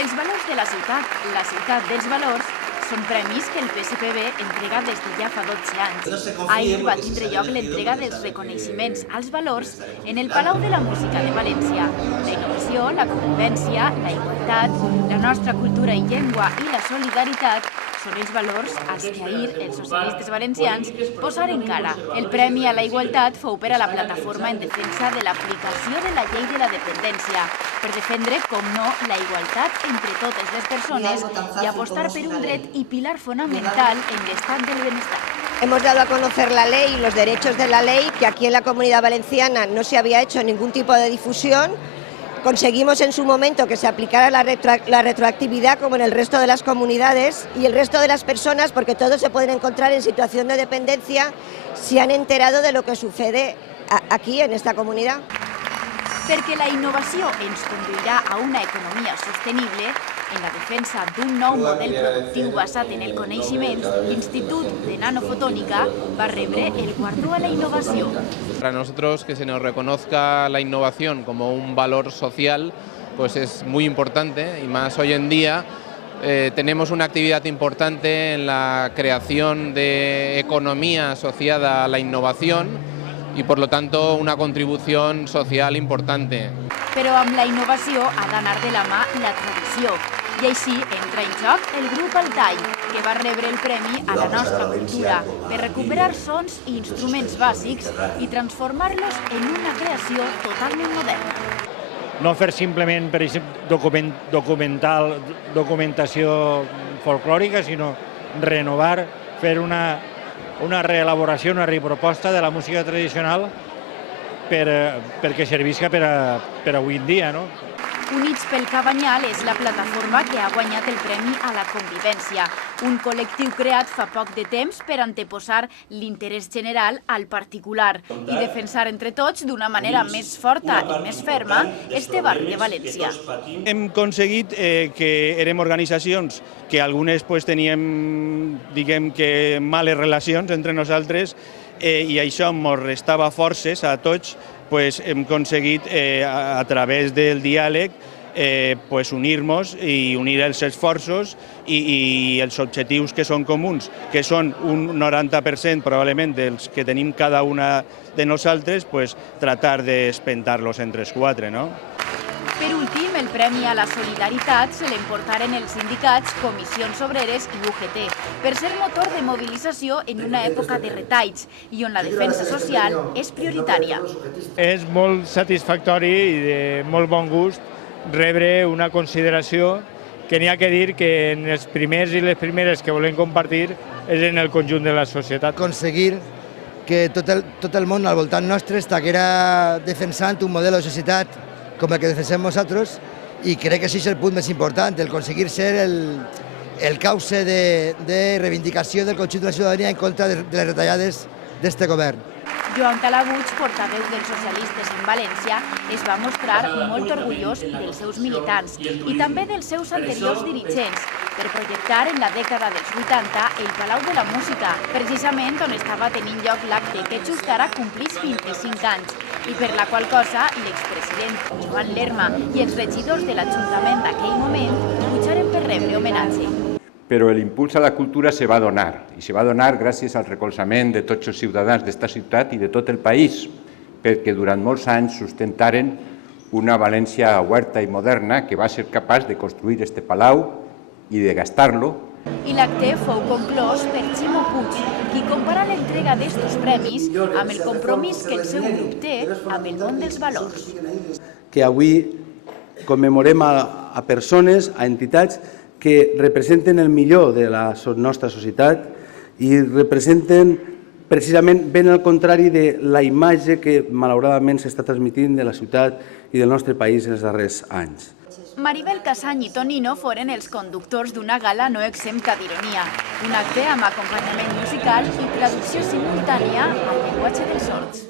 Els valors de la ciutat dels valors, són premis que el PSPB entrega des de ja fa 12 anys. Ahir va tindre lloc l'entrega dels reconeixements als valors en el Palau de la Música de València. La innovació, la convivència, la igualtat, la nostra cultura i llengua i la solidaritat són els valors als que ahir els socialistes valencians posaren cara. El Premi a la Igualtat fou per a la plataforma en defensa de l'aplicació de la llei de la dependència, per defendre, com no, la igualtat entre totes les persones i apostar per un dret i pilar fundamental en l'estat del benestar. Hemos dado a conocer la ley y los derechos de la ley, que aquí en la Comunidad Valenciana no se había hecho ningún tipo de difusión. Conseguimos en su momento que se aplicara la retroactividad como en el resto de las comunidades y el resto de las personas, porque todos se pueden encontrar en situación de dependencia, se han enterado de lo que sucede aquí en esta comunidad. Perquè la innovació ens conduirà a una economia sostenible, en la defensa d'un nou model productiu basat en el coneixement, l'Institut de Nanofotònica va rebre el guardó a la innovació. Para nosotros que se nos reconozca la innovación como un valor social, pues es muy importante y más hoy en día. Tenemos una actividad importante en la creación de economía asociada a la innovación y por lo tanto una contribución social importante. Però amb la innovació ha d'anar de la mà la tradició. I així entra en joc el grup Altai, que va rebre el Premi a la nostra cultura per recuperar sons i instruments bàsics i transformar-los en una creació totalment moderna. No fer simplement, per exemple, documentació folclòrica, sinó renovar, fer una reelaboració, una reproposta de la música tradicional perquè servisca per avui en dia, no? Units pel Cabanyal és la plataforma que ha guanyat el Premi a la Convivència, un col·lectiu creat fa poc de temps per anteposar l'interès general al particular i defensar entre tots d'una manera més forta i més ferma este barri de València. Hem aconseguit que érem organitzacions que algunes teníem, diguem que, males relacions entre nosaltres i això ens restava forces a tots. Hem aconseguit a través del diàleg unir-nos i unir els esforços i els objectius que són comuns, que són un 90% probablement dels que tenim cada una de nosaltres, tratar d'espentar-los entre els quatre, no? Per últim, el Premi a la Solidaritat se l'emportaren els sindicats, comissions obreres i UGT, per ser motor de mobilització en una època de retalls i on la defensa social és prioritària. És molt satisfactori i de molt bon gust rebre una consideració que n'hi ha que dir que en els primers i les primeres que volem compartir és en el conjunt de la societat. Aconseguir que tot el món al voltant nostre estiguera defensant un model de societat com el que defensem nosaltres, i crec que això és el punt més important, el aconseguir ser el cauce de reivindicació del conjunt de la ciutadania en contra de les retallades d'aquest govern. Joan Calabuig, portaveu dels socialistes en València, es va mostrar molt orgullós dels seus militants i també dels seus anteriors dirigents per projectar en la dècada dels 80 el Palau de la Música, precisament on estava tenint lloc l'acte que just ara complís 25 anys i per la qual cosa l'expresident Joan Lerma i els regidors de l'Ajuntament d'aquell moment pujaren per rebre homenatge. Però l'impuls a la cultura se va donar, i se va donar gràcies al recolzament de tots els ciutadans d'esta ciutat i de tot el país, perquè durant molts anys sustentaren una València oberta i moderna que va ser capaç de construir este palau i de gastar-lo. I l'acte fou conclòs per Ximo Puig, qui compara l'entrega d'estos premis amb el compromís que el seu grup té amb el món dels valors. Que avui commemorem a persones, a entitats que representen el millor de la nostra societat i representen precisament ben al contrari de la imatge que malauradament s'està transmitint de la ciutat i del nostre país en els darrers anys. Maribel Casany i Tonino foren els conductors d'una gala no exempta d'ironia, un acte amb acompanyament musical i traducció simultània al llenguatge dels sords.